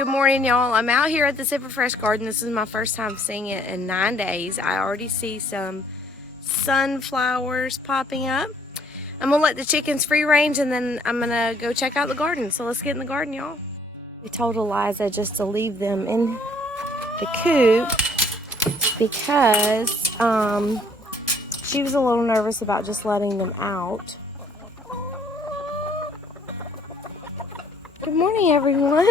Good morning, y'all. I'm out here at the Semper Fresh Garden. This is my first time seeing it in 9 days. I already see some sunflowers popping up. I'm gonna let the chickens free range and then I'm gonna go check out the garden. So let's get in the garden, y'all. We told Eliza just to leave them in the coop because she was a little nervous about just letting them out. Good morning, everyone.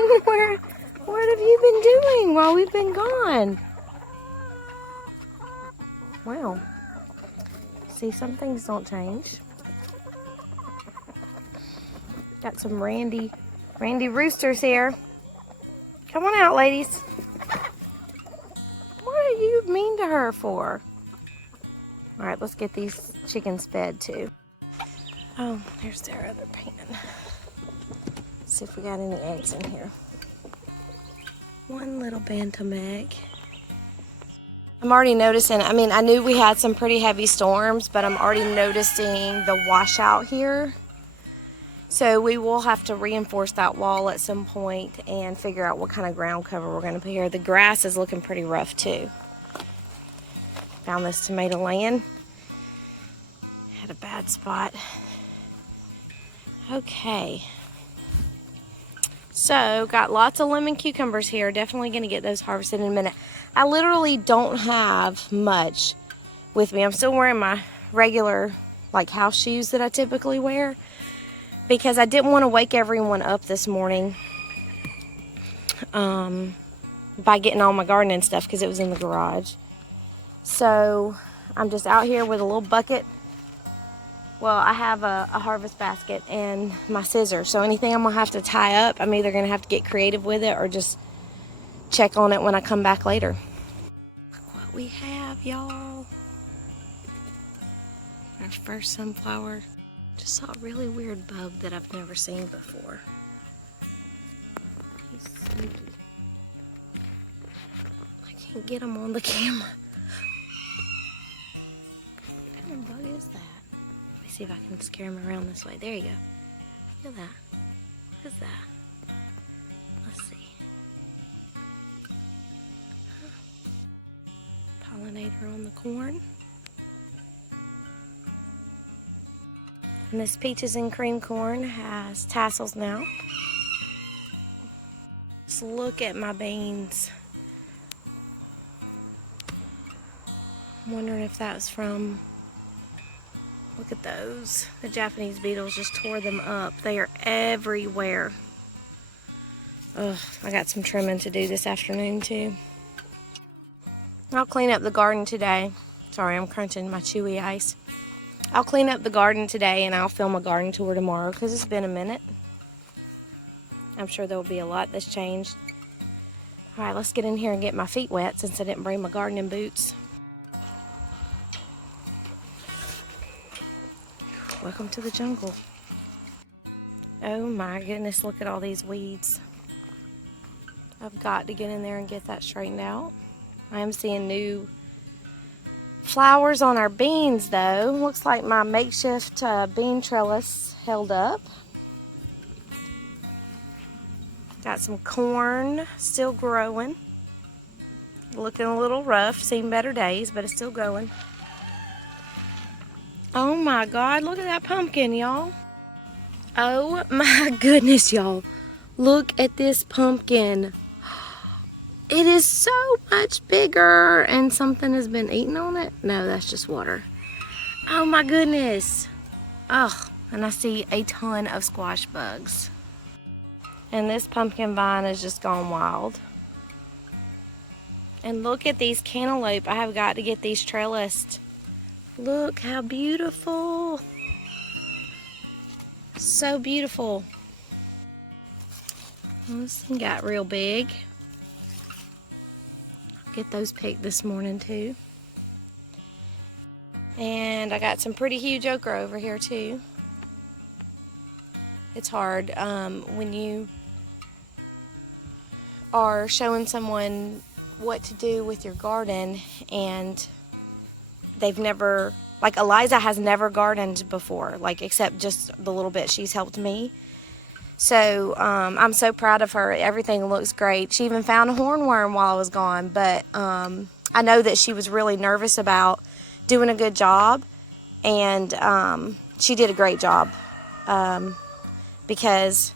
What have you been doing while we've been gone? Wow. See, some things don't change. Got some Randy roosters here. Come on out, ladies. What are you mean to her for? All right, let's get these chickens fed too. Oh, there's their other pan. Let's see if we got any eggs in here. One little bantam egg. I'm already noticing, I knew we had some pretty heavy storms, but I'm already noticing the washout here. So we will have to reinforce that wall at some point and figure out what kind of ground cover we're going to put here. The grass is looking pretty rough too. Found this tomato land. Had a bad spot. Okay. So, got lots of lemon cucumbers here. Definitely going to get those harvested in a minute. I literally don't have much with me. I'm still wearing my regular, house shoes that I typically wear because I didn't want to wake everyone up this morning by getting all my gardening stuff because it was in the garage. So, I'm just out here with a little bucket. Well, I have a harvest basket and my scissors. So anything I'm going to have to tie up, I'm either going to have to get creative with it or just check on it when I come back later. Look what we have, y'all. Our first sunflower. Just saw a really weird bug that I've never seen before. He's sneaky. I can't get him on the camera. What kind of bug is that? See if I can scare him around this way. There you go. Look at that. What is that? Let's see. Pollinator on the corn. And this peaches and cream corn has tassels now. Just look at my beans. I'm wondering if that was from... Look at those. The Japanese beetles just tore them up. They are everywhere. Ugh, I got some trimming to do this afternoon too. I'll clean up the garden today. Sorry, I'm crunching my chewy ice. I'll clean up the garden today and I'll film a garden tour tomorrow because it's been a minute. I'm sure there will be a lot that's changed. All right, let's get in here and get my feet wet since I didn't bring my gardening boots. Welcome to the jungle. Oh my goodness, look at all these weeds. I've got to get in there and get that straightened out. I am seeing new flowers on our beans though. Looks like my makeshift bean trellis held up. Got some corn still growing. Looking a little rough, seen better days, but it's still going. Oh my God, look at that pumpkin, y'all. Oh my goodness, y'all. Look at this pumpkin. It is so much bigger and something has been eating on it. No, that's just water. Oh my goodness. Ugh, and I see a ton of squash bugs. And this pumpkin vine has just gone wild. And look at these cantaloupe. I have got to get these trellised. Look how beautiful. So beautiful. Well, this thing got real big. I'll get those picked this morning too. And I got some pretty huge okra over here too. It's hard when you are showing someone what to do with your garden and they've never, Eliza has never gardened before, except just the little bit she's helped me. So I'm so proud of her. Everything looks great. She even found a hornworm while I was gone, but I know that she was really nervous about doing a good job, and she did a great job because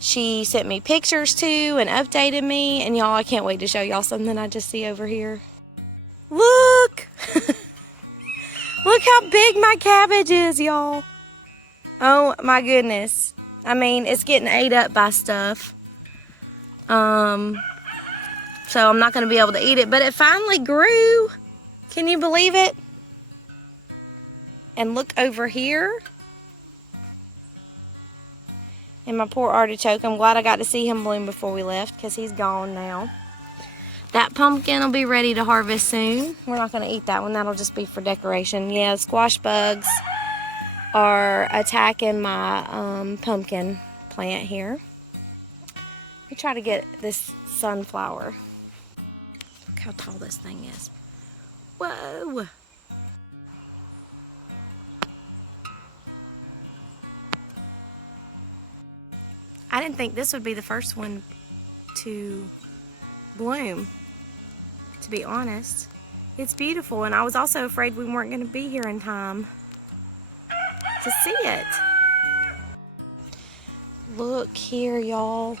she sent me pictures too and updated me, and y'all, I can't wait to show y'all something I just see over here. Look! Look how big my cabbage is, y'all. Oh my goodness. I mean, it's getting ate up by stuff. So I'm not going to be able to eat it, but it finally grew. Can you believe it? And look over here. And my poor artichoke, I'm glad I got to see him bloom before we left because he's gone now. That pumpkin will be ready to harvest soon. We're not going to eat that one. That'll just be for decoration. Yeah, squash bugs are attacking my pumpkin plant here. Let me try to get this sunflower. Look how tall this thing is. Whoa! I didn't think this would be the first one to bloom, to be honest. It's beautiful, and I was also afraid we weren't going to be here in time to see it. Look here, y'all.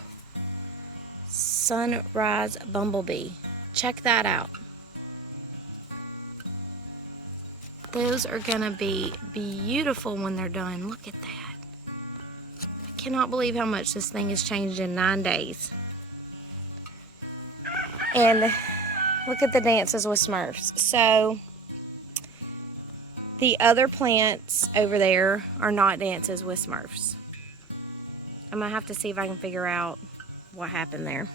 Sunrise bumblebee. Check that out. Those are going to be beautiful when they're done. Look at that. I cannot believe how much this thing has changed in 9 days. And look at the dances with Smurfs. So the other plants over there are not dances with Smurfs. I'm going to have to see if I can figure out what happened there.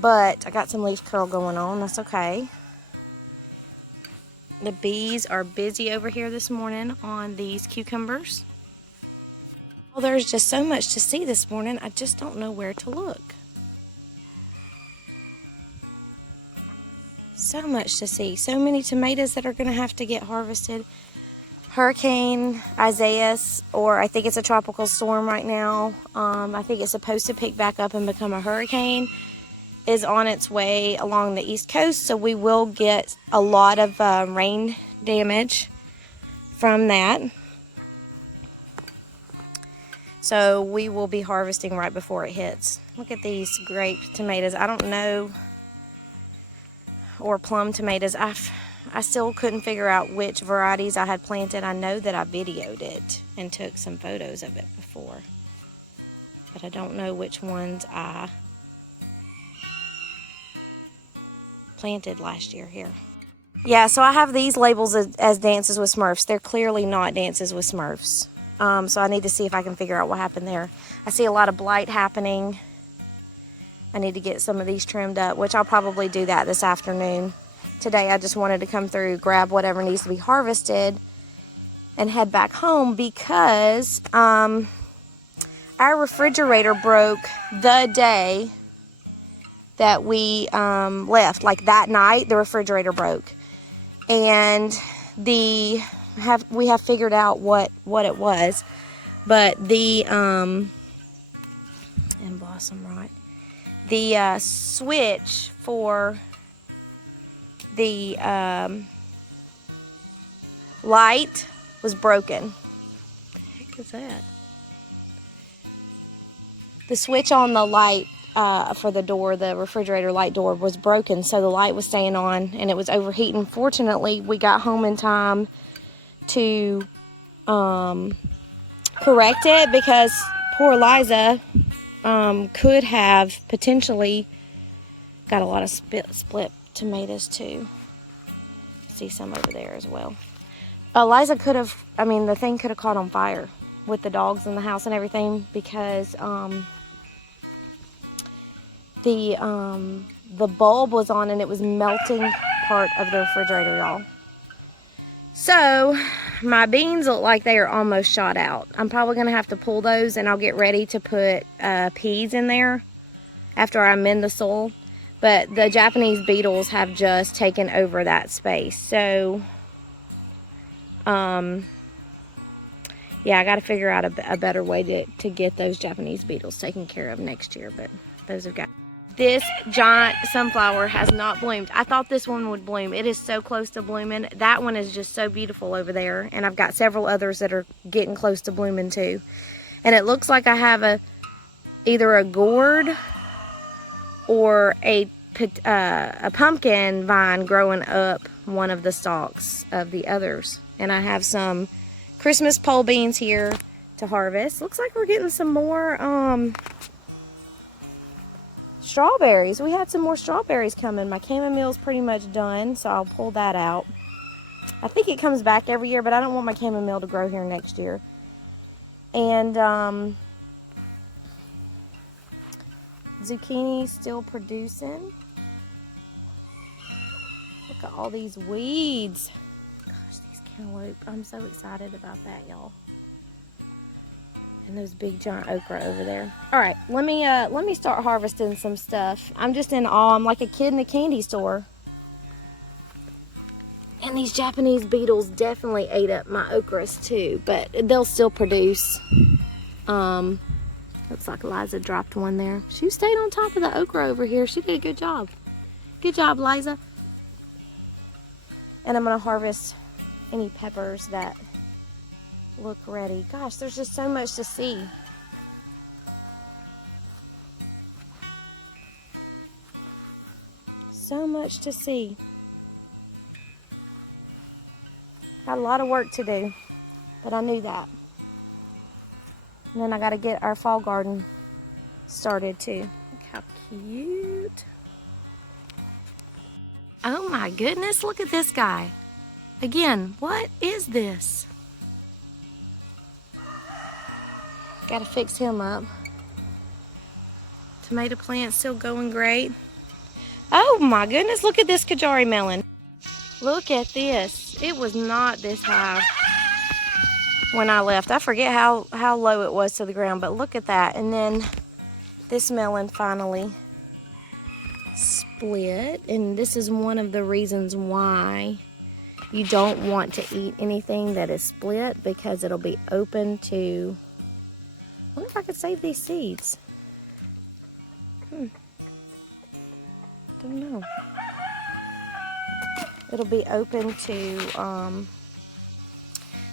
But I got some leaf curl going on. That's okay. The bees are busy over here this morning on these cucumbers. Well, there's just so much to see this morning. I just don't know where to look. So much to see. So many tomatoes that are going to have to get harvested. Hurricane Isaias, or I think it's a tropical storm right now. I think it's supposed to pick back up and become a hurricane, is on its way along the East Coast. So we will get a lot of rain damage from that. So we will be harvesting right before it hits. Look at these grape tomatoes. I don't know, or plum tomatoes. I still couldn't figure out which varieties I had planted. I know that I videoed it and took some photos of it before, but I don't know which ones I planted last year here. Yeah, so I have these labels as Dances with Smurfs. They're clearly not Dances with Smurfs. So I need to see if I can figure out what happened there. I see a lot of blight happening. I need to get some of these trimmed up, which I'll probably do that this afternoon. Today I just wanted to come through, grab whatever needs to be harvested, and head back home because our refrigerator broke the day that we left. Like that night, the refrigerator broke. And we have figured out what it was. But the, and blossom rot, the switch for the light was broken. What the heck is that? The switch on the light for the door, the refrigerator light door, was broken, so the light was staying on and it was overheating. Fortunately, we got home in time to correct it, because poor Eliza could have potentially got a lot of split tomatoes too. See some over there as well. Eliza could have, the thing could have caught on fire with the dogs in the house and everything, because the bulb was on and it was melting part of the refrigerator, y'all. So my beans look like they are almost shot out. I'm probably going to have to pull those, and I'll get ready to put peas in there after I amend the soil. But the Japanese beetles have just taken over that space. So yeah, I got to figure out a better way to get those Japanese beetles taken care of next year. But those have got. This giant sunflower has not bloomed. I thought this one would bloom. It is so close to blooming. That one is just so beautiful over there. And I've got several others that are getting close to blooming too. And it looks like I have either a gourd or a pumpkin vine growing up one of the stalks of the others. And I have some Christmas pole beans here to harvest. Looks like we're getting some more strawberries. We had some more strawberries coming. My chamomile's pretty much done, so I'll pull that out. I think it comes back every year, but I don't want my chamomile to grow here next year. And zucchini still producing. Look at all these weeds. Gosh, these cantaloupe. I'm so excited about that, y'all. And those big giant okra over there. All right, let me start harvesting some stuff. I'm just in awe. I'm like a kid in a candy store. And these Japanese beetles definitely ate up my okras too, but they'll still produce. Looks like Eliza dropped one there. She stayed on top of the okra over here. She did a good job. Good job, Eliza. And I'm gonna harvest any peppers that look ready. Gosh, there's just so much to see. So much to see. Got a lot of work to do, but I knew that. And then I got to get our fall garden started too. Look how cute. Oh my goodness, look at this guy. Again, what is this? Got to fix him up. Tomato plant still going great. Oh my goodness, look at this Kajari melon. Look at this. It was not this high when I left. I forget how low it was to the ground, but look at that. And then this melon finally split. And this is one of the reasons why you don't want to eat anything that is split, because it'll be open to... I wonder if I could save these seeds. Don't know. It'll be open to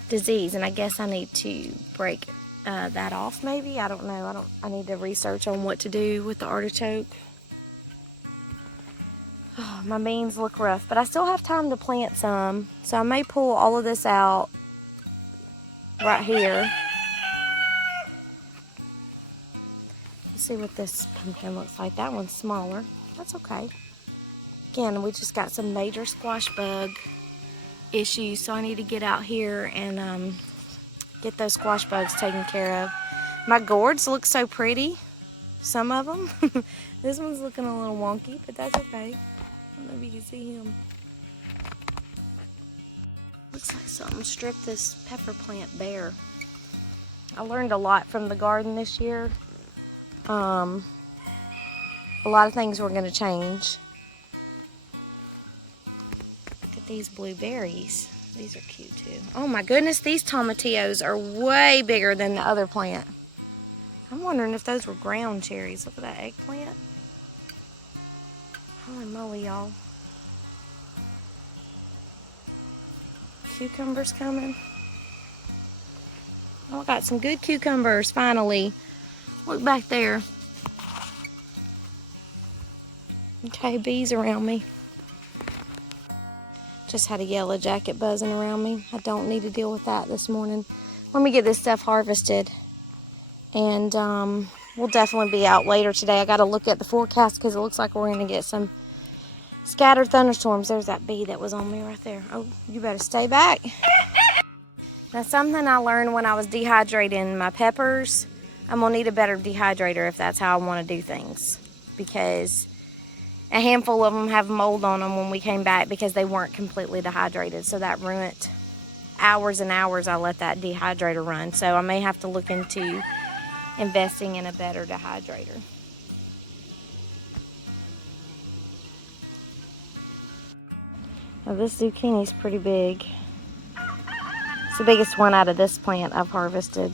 disease, and I guess I need to break that off maybe. I don't know. I need to research on what to do with the artichoke. Oh, my beans look rough, but I still have time to plant some, so I may pull all of this out right here. Let's see what this pumpkin looks like. That one's smaller. That's okay. Again, we just got some major squash bug issues, so I need to get out here and get those squash bugs taken care of. My gourds look so pretty, some of them. This one's looking a little wonky, but that's okay. I don't know if you can see him. Looks like something stripped this pepper plant bare. I learned a lot from the garden this year. A lot of things were going to change. Look at these blueberries. These are cute too. Oh my goodness, these tomatillos are way bigger than the other plant. I'm wondering if those were ground cherries. Look at that eggplant. Holy moly, y'all. Cucumbers coming. Oh, I got some good cucumbers finally. Look back there. Okay, bees around me. Just had a yellow jacket buzzing around me. I don't need to deal with that this morning. Let me get this stuff harvested. And we'll definitely be out later today. I got to look at the forecast because it looks like we're going to get some scattered thunderstorms. There's that bee that was on me right there. Oh, you better stay back. Now, something I learned when I was dehydrating my peppers, I'm going to need a better dehydrator if that's how I want to do things. Because a handful of them have mold on them when we came back because they weren't completely dehydrated. So that ruined hours and hours I let that dehydrator run. So I may have to look into investing in a better dehydrator. Now this zucchini's pretty big. It's the biggest one out of this plant I've harvested.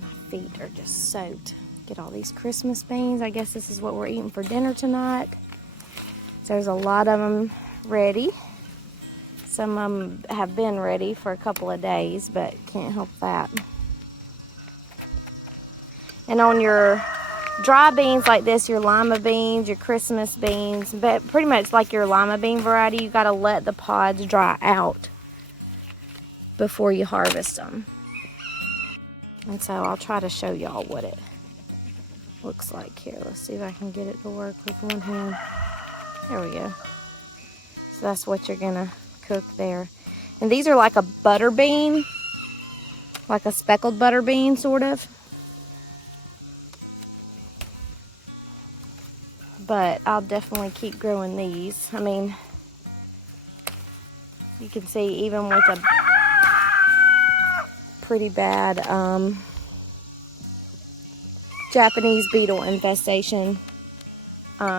My feet are just soaked. Get all these Christmas beans. I guess this is what we're eating for dinner tonight. So there's a lot of them ready. Some of them have been ready for a couple of days, but can't help that. And on your dry beans like this, your lima beans, your Christmas beans, but pretty much like your lima bean variety, you gotta let the pods dry out before you harvest them. And so I'll try to show y'all what it looks like here. Let's see if I can get it to work with one hand. There we go. So that's what you're gonna cook there. And these are like a butter bean, like a speckled butter bean sort of. But I'll definitely keep growing these. I mean, you can see even with a pretty bad Japanese beetle infestation,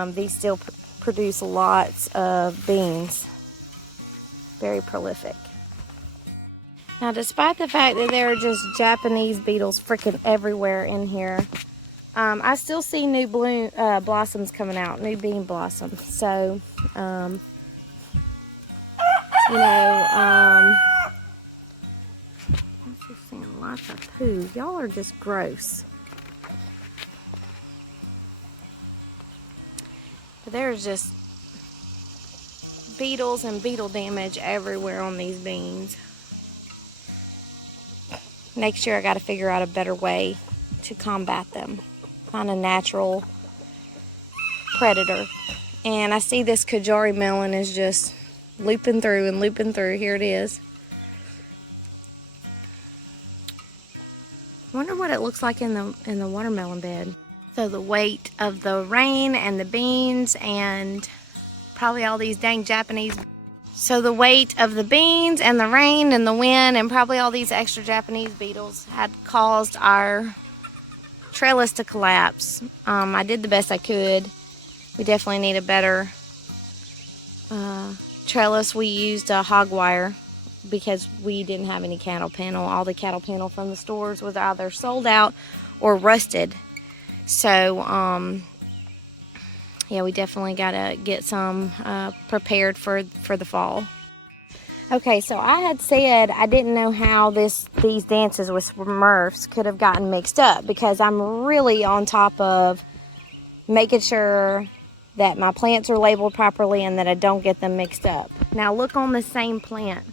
these still produce lots of beans. Very prolific. Now, despite the fact that there are just Japanese beetles freaking everywhere in here, I still see new blossoms coming out, new bean blossoms. So, you know, I'm just seeing lots of poo. Y'all are just gross. But there's just beetles and beetle damage everywhere on these beans. Next year I got to figure out a better way to combat them. Find a natural predator. And I see this Kajari melon is just looping through and looping through. Here it is. I wonder what it looks like in the watermelon bed. So the weight of the rain and the beans and probably all these dang Japanese. So the weight of the beans and the rain and the wind and probably all these extra Japanese beetles had caused our trellis to collapse. I did the best I could. We definitely need a better trellis. We used a hog wire because we didn't have any cattle panel. All the cattle panel from the stores was either sold out or rusted. So yeah, we definitely gotta get some prepared for the fall. Okay, so I had said I didn't know how these dances with Smurfs could have gotten mixed up, because I'm really on top of making sure that my plants are labeled properly and that I don't get them mixed up. Now look on the same plant.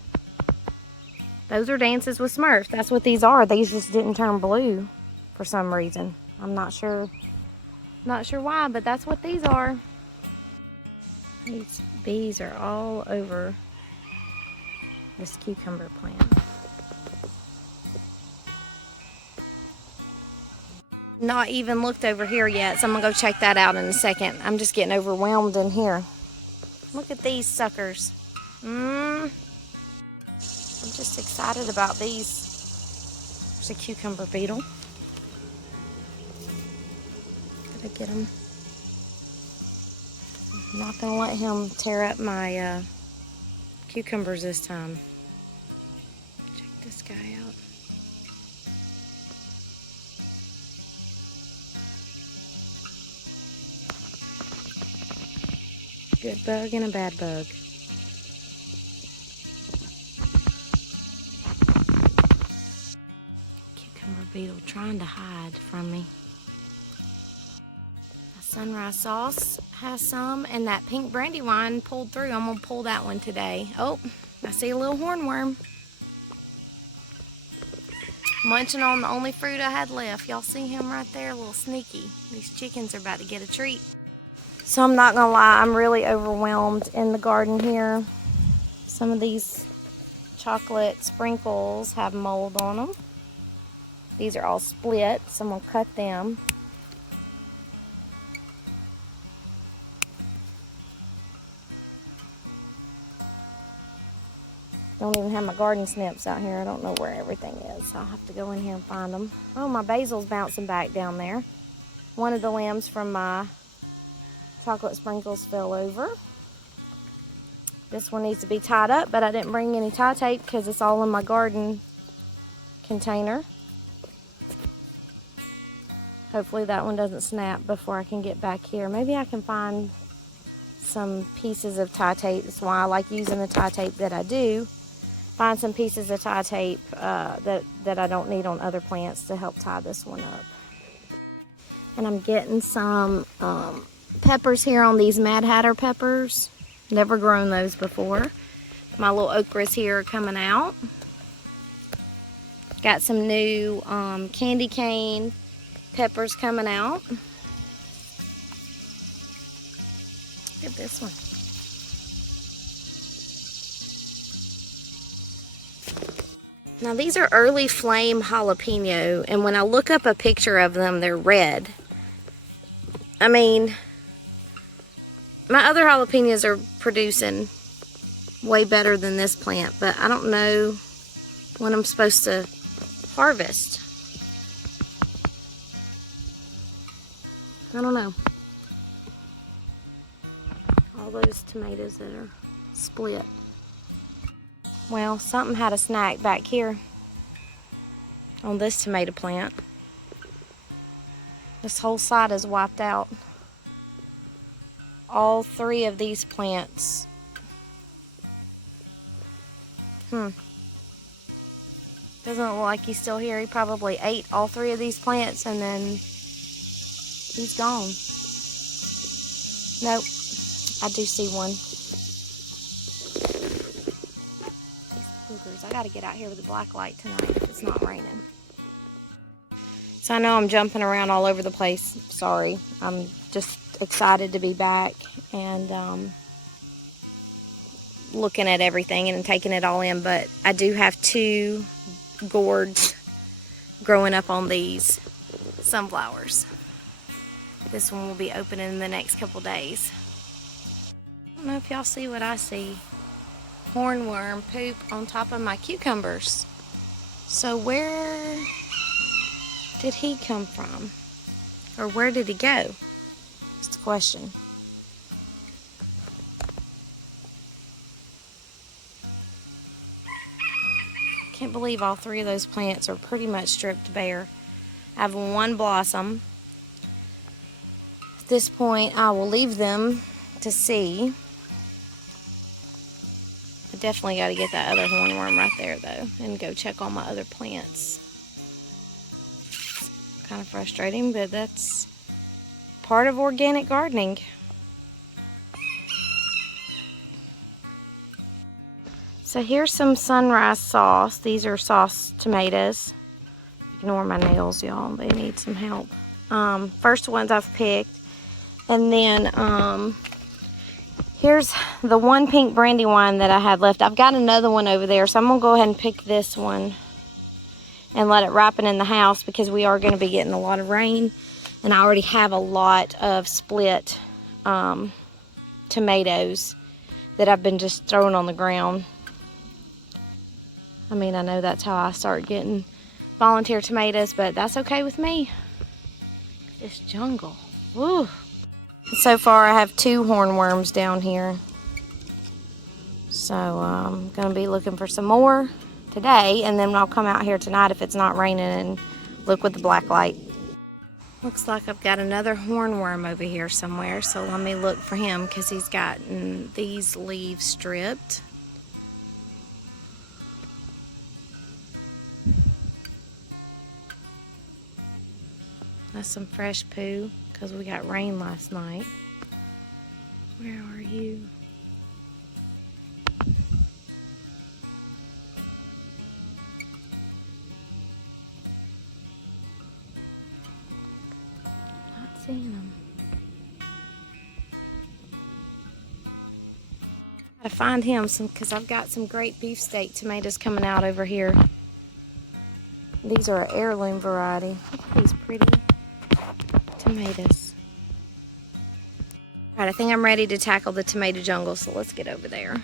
Those are dances with Smurfs. That's what these are. These just didn't turn blue for some reason. I'm not sure why, but that's what these are. These bees are all over this cucumber plant. Not even looked over here yet, so I'm gonna go check that out in a second. I'm just getting overwhelmed in here. Look at these suckers. I'm just excited about these. There's a cucumber beetle. Gotta get him. I'm not gonna let him tear up my cucumbers this time. Check this guy out. Good bug and a bad bug. Cucumber beetle trying to hide from me. My sunrise sauce has some, and that pink brandywine pulled through. I'm gonna pull that one today. Oh, I see a little hornworm munching on the only fruit I had left. Y'all see him right there, a little sneaky. These chickens are about to get a treat. So I'm not gonna lie, I'm really overwhelmed in the garden here. Some of these chocolate sprinkles have mold on them. These are all split, so I'm gonna cut them. Don't even have my garden snips out here. I don't know where everything is. I'll have to go in here and find them. Oh, my basil's bouncing back down there. One of the limbs from my chocolate sprinkles fell over. This one needs to be tied up, but I didn't bring any tie tape because it's all in my garden container. Hopefully that one doesn't snap before I can get back here. Maybe I can find some pieces of tie tape. That's why I like using the tie tape that I do. Find some pieces of tie tape that I don't need on other plants to help tie this one up. And I'm getting some peppers here on these Mad Hatter peppers. Never grown those before. My little okras here are coming out. Got some new candy cane peppers coming out. Look at this one. Now these are early flame jalapeno, and when I look up a picture of them, they're red. I mean, my other jalapenos are producing way better than this plant, but I don't know when I'm supposed to harvest. I don't know. All those tomatoes that are split. Well, something had a snack back here on this tomato plant. This whole side is wiped out. All three of these plants. Doesn't look like he's still here. He probably ate all three of these plants and then he's gone. Nope, I do see one. These boogers. I gotta get out here with a black light tonight if it's not raining. So I know I'm jumping around all over the place. Sorry. I'm just excited to be back and looking at everything and taking it all in. But I do have 2 gourds growing up on these sunflowers. This one will be opening in the next couple days. I don't know if y'all see what I see. Hornworm poop on top of my cucumbers. So where did he come from? Or where did he go? That's the question. Can't believe all 3 of those plants are pretty much stripped bare. I have 1 blossom. At this point, I will leave them to see. I definitely got to get that other hornworm right there, though, and go check on my other plants. Kind of frustrating, but that's part of organic gardening. So here's some sunrise sauce. These are sauce tomatoes. Ignore my nails, y'all. They need some help. First ones I've picked. And then here's the 1 pink brandywine that I had left. I've got another one over there, so I'm going to go ahead and pick this one and let it ripen in the house because we are going to be getting a lot of rain. And I already have a lot of split tomatoes that I've been just throwing on the ground. I mean, I know that's how I start getting volunteer tomatoes, but that's okay with me. This jungle. Woo. So far, I have 2 hornworms down here. So I'm going to be looking for some more today, and then I'll come out here tonight if it's not raining and look with the black light. Looks like I've got another hornworm over here somewhere, so let me look for him because he's gotten these leaves stripped. That's some fresh poo because we got rain last night. Where are you? Not seeing them. Gotta find him some because I've got some great beefsteak tomatoes coming out over here. These are an heirloom variety. Look at these pretty tomatoes. Alright, I think I'm ready to tackle the tomato jungle, so let's get over there.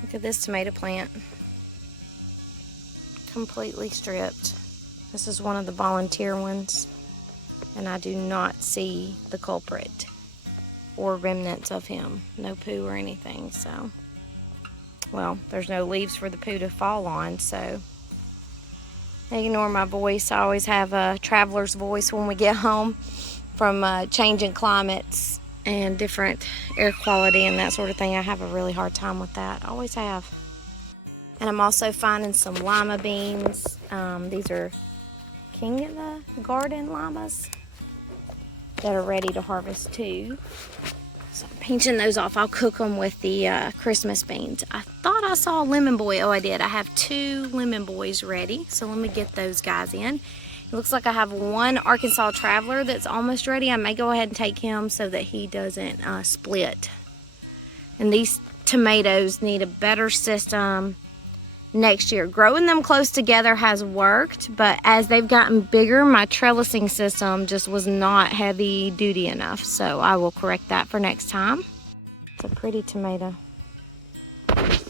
Look at this tomato plant. Completely stripped. This is one of the volunteer ones, and I do not see the culprit or remnants of him. No poo or anything, so well, there's no leaves for the poo to fall on, so ignore my voice. I always have a traveler's voice when we get home from changing climates and different air quality and that sort of thing. I have a really hard time with that. I always have. And I'm also finding some lima beans. These are King of the Garden limas that are ready to harvest too. So I'm pinching those off. I'll cook them with the Christmas beans. I thought I saw a lemon boy. Oh, I did. I have 2 lemon boys ready. So let me get those guys in. It looks like I have 1 Arkansas Traveler that's almost ready. I may go ahead and take him so that he doesn't split. And these tomatoes need a better system next year. Growing them close together has worked, but as they've gotten bigger, my trellising system just was not heavy duty enough. So I will correct that for next time. It's a pretty tomato.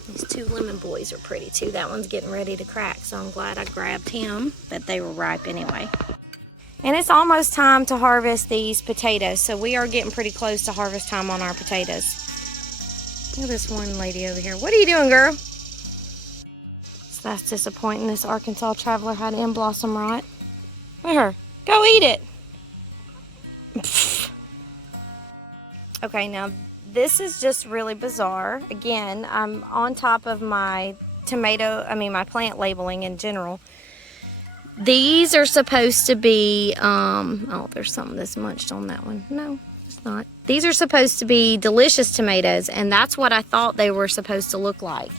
These 2 lemon boys are pretty too. That one's getting ready to crack, so I'm glad I grabbed him, but they were ripe anyway. And it's almost time to harvest these potatoes, so we are getting pretty close to harvest time on our potatoes. Look at this one lady over here. What are you doing, girl? So that's disappointing. This Arkansas Traveler had end blossom rot. Look at her. Go eat it. Okay, now this is just really bizarre. Again, I'm on top of my my plant labeling in general. These are supposed to be, oh, there's something that's munched on that one. No, it's not. These are supposed to be delicious tomatoes, and that's what I thought they were supposed to look like.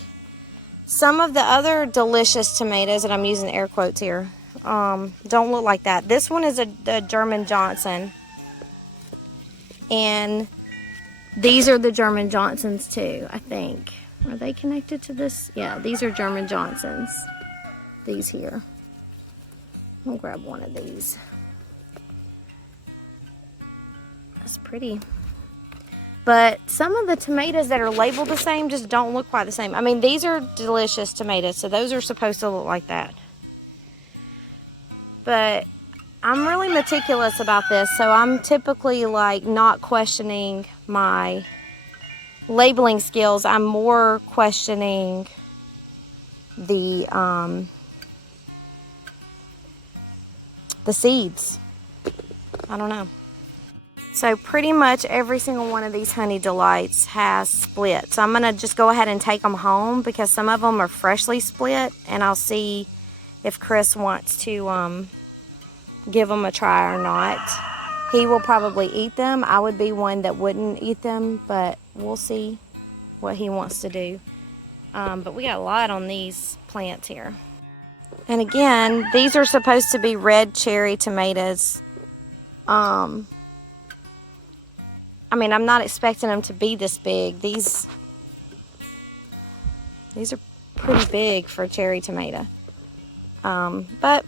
Some of the other delicious tomatoes, and I'm using air quotes here, don't look like that. This one is a German Johnson, and these are the German Johnsons too, I think. Are they connected to this? Yeah, these are German Johnsons. These here. I'll grab one of these. That's pretty. But some of the tomatoes that are labeled the same just don't look quite the same. I mean, these are delicious tomatoes, so those are supposed to look like that. But I'm really meticulous about this, so I'm typically like not questioning my labeling skills. I'm more questioning the seeds. I don't know. So pretty much every single one of these Honey Delights has split. So I'm going to just go ahead and take them home because some of them are freshly split, and I'll see if Chris wants to give them a try or not. He will probably eat them. I would be one that wouldn't eat them, but we'll see what he wants to do. But we got a lot on these plants here. And again, these are supposed to be red cherry tomatoes. I mean, I'm not expecting them to be this big. These are pretty big for a cherry tomato. But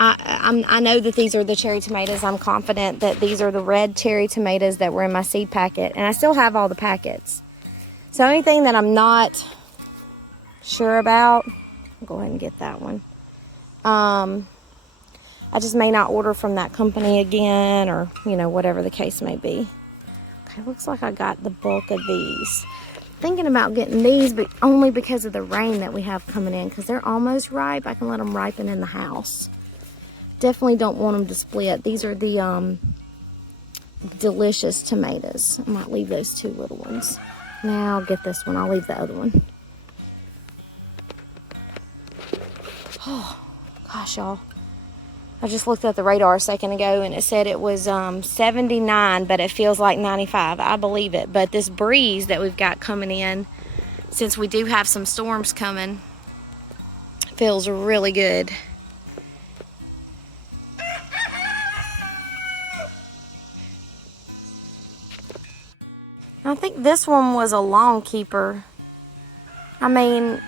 I know that these are the cherry tomatoes. I'm confident that these are the red cherry tomatoes that were in my seed packet. And I still have all the packets. So anything that I'm not sure about, I'll go ahead and get that one. I just may not order from that company again, or, you know, whatever the case may be. Okay, looks like I got the bulk of these. Thinking about getting these, but only because of the rain that we have coming in, because they're almost ripe. I can let them ripen in the house. Definitely don't want them to split. These are the delicious tomatoes. I might leave those 2 little ones. Now I'll get this one. I'll leave the other one. Oh, gosh, y'all. I just looked at the radar a second ago, and it said it was 79, but it feels like 95. I believe it. But this breeze that we've got coming in, since we do have some storms coming, feels really good. I think this one was a long keeper. I mean,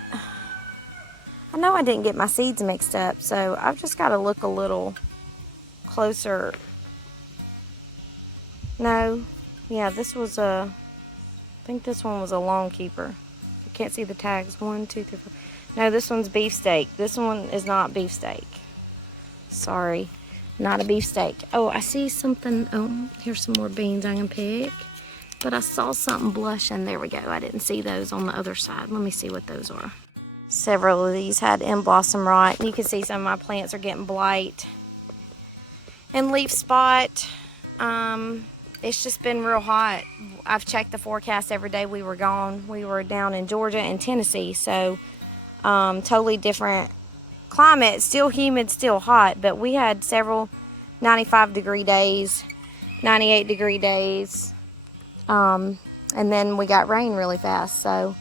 I know I didn't get my seeds mixed up, so I've just got to look a little closer. No, yeah, this was I think this one was a long keeper. I can't see the tags. 1, 2, 3, 4. No, this one's beefsteak. This one is not beefsteak. Sorry, not a beefsteak. Oh, I see something. Oh, here's some more beans I can pick. But I saw something blushing. There we go. I didn't see those on the other side. Let me see what those are. Several of these had in blossom rot. You can see some of my plants are getting blight and leaf spot. It's just been real hot. I've checked the forecast every day we were gone. We were down in Georgia and Tennessee, so totally different climate. Still humid, still hot, but we had several 95-degree days, 98-degree days, and then we got rain really fast, so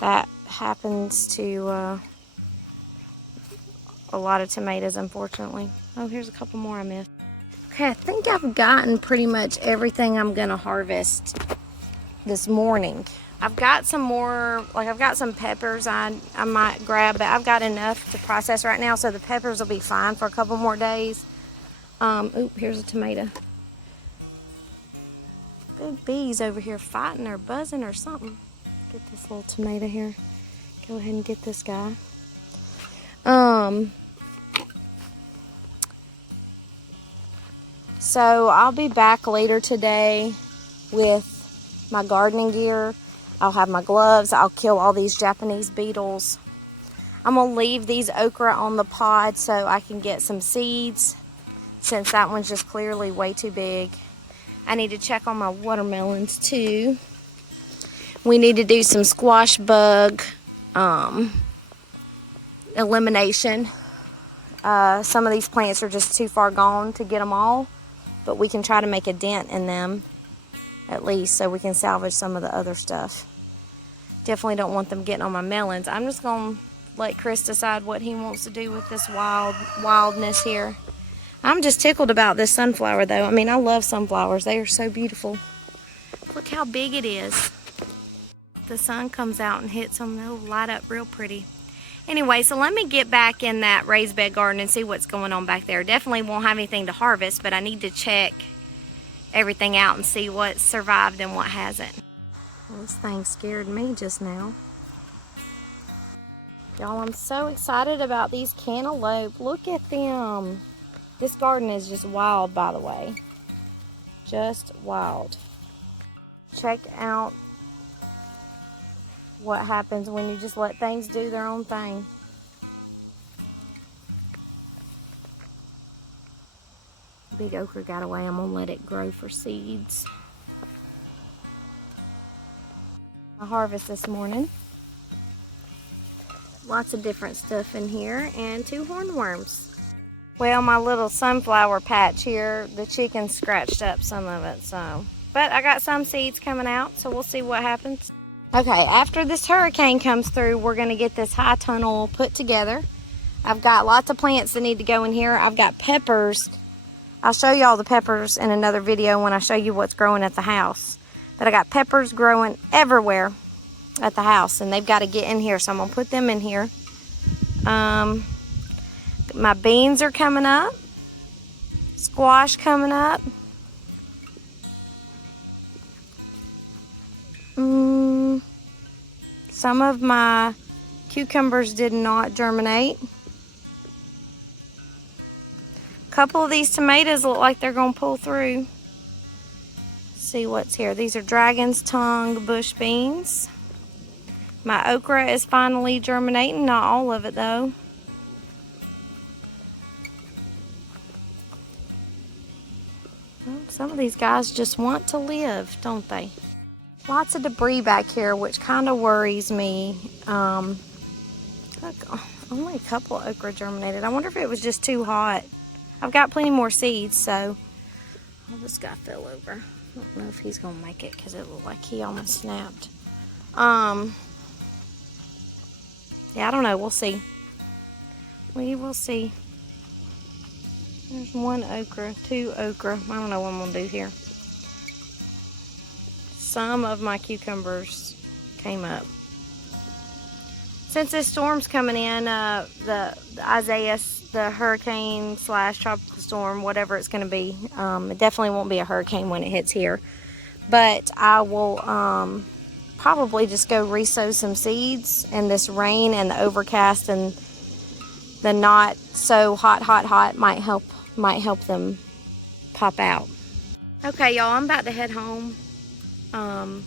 that happens to a lot of tomatoes, unfortunately. Oh, here's a couple more I missed. Okay, I think I've gotten pretty much everything I'm gonna harvest this morning. I've got some more, like I've got some peppers I might grab, but I've got enough to process right now, so the peppers will be fine for a couple more days. Oop, here's a tomato. Big bees over here fighting or buzzing or something. Get this little tomato here. Go ahead and get this guy. So I'll be back later today with my gardening gear. I'll have my gloves. I'll kill all these Japanese beetles. I'm gonna leave these okra on the pod so I can get some seeds, since that one's just clearly way too big. I need to check on my watermelons too. We need to do some squash bug elimination. Some of these plants are just too far gone to get them all, but we can try to make a dent in them at least so we can salvage some of the other stuff. Definitely don't want them getting on my melons. I'm just going to let Chris decide what he wants to do with this wildness here. I'm just tickled about this sunflower though. I mean, I love sunflowers. They are so beautiful. Look how big it is. The sun comes out and hits them. They'll light up real pretty. Anyway, so let me get back in that raised bed garden and see what's going on back there. Definitely won't have anything to harvest, but I need to check everything out and see what survived and what hasn't. Well, this thing scared me just now. Y'all, I'm so excited about these cantaloupe. Look at them. This garden is just wild, by the way. Just wild. Check out what happens when you just let things do their own thing. Big okra got away. I'm gonna let it grow for seeds. I harvest this morning. Lots of different stuff in here, and 2 hornworms. Well, my little sunflower patch here, the chickens scratched up some of it, so. But I got some seeds coming out, so we'll see what happens. Okay, after this hurricane comes through, we're going to get this high tunnel put together. I've got lots of plants that need to go in here. I've got peppers. I'll show you all the peppers in another video when I show you what's growing at the house. But I got peppers growing everywhere at the house, and they've got to get in here, so I'm going to put them in here. My beans are coming up. Squash coming up. Some of my cucumbers did not germinate. A couple of these tomatoes look like they're going to pull through. Let's see what's here. These are dragon's tongue bush beans. My okra is finally germinating. Not all of it though. Well, some of these guys just want to live, don't they? Lots of debris back here, which kind of worries me. Look, only a couple of okra germinated. I wonder if it was just too hot. I've got plenty more seeds, so. Oh, this guy fell over. I don't know if he's gonna make it because it looked like he almost snapped. Yeah, I don't know. We'll see. We will see. There's 1 okra, 2 okra. I don't know what I'm gonna do here. Some of my cucumbers came up. Since this storm's coming in, the Isaiah, the hurricane / tropical storm, whatever it's going to be, it definitely won't be a hurricane when it hits here. But I will probably just go resow some seeds, and this rain and the overcast and the not so hot might help them pop out. Okay, y'all, I'm about to head home. I'm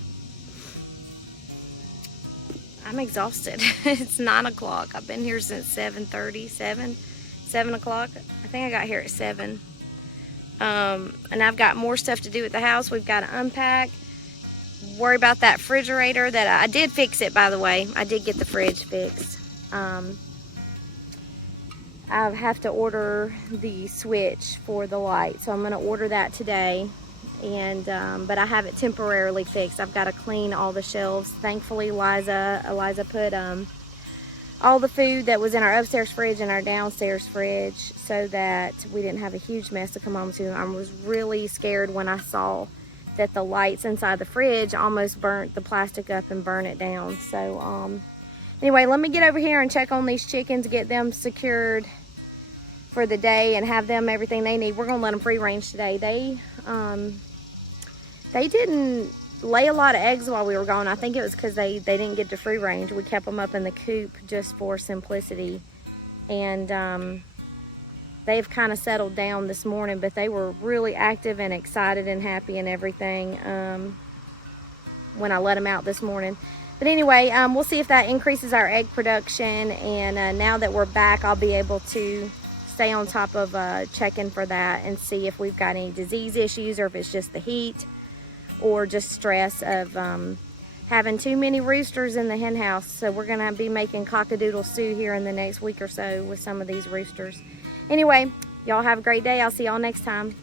exhausted. It's 9 o'clock. I've been here since 7:30, 7 o'clock. I think I got here at 7. And I've got more stuff to do at the house. We've got to unpack, worry about that refrigerator that I did fix it, by the way. I did get the fridge fixed. I have to order the switch for the light, so I'm going to order that today. And but I have it temporarily fixed. I've got to clean all the shelves. Thankfully, Eliza put all the food that was in our upstairs fridge in our downstairs fridge so that we didn't have a huge mess to come home to. I was really scared when I saw that the lights inside the fridge almost burnt the plastic up and burnt it down. So anyway, let me get over here and check on these chickens, get them secured for the day and have them everything they need. We're gonna let them free range today. They didn't lay a lot of eggs while we were gone. I think it was because they didn't get to free range. We kept them up in the coop just for simplicity. And they've kind of settled down this morning, but they were really active and excited and happy and everything when I let them out this morning. But anyway, we'll see if that increases our egg production. And now that we're back, I'll be able to stay on top of checking for that and see if we've got any disease issues or if it's just the heat or just stress of having too many roosters in the hen house. So we're gonna be making cockadoodle stew here in the next week or so with some of these roosters. Anyway, y'all have a great day. I'll see y'all next time.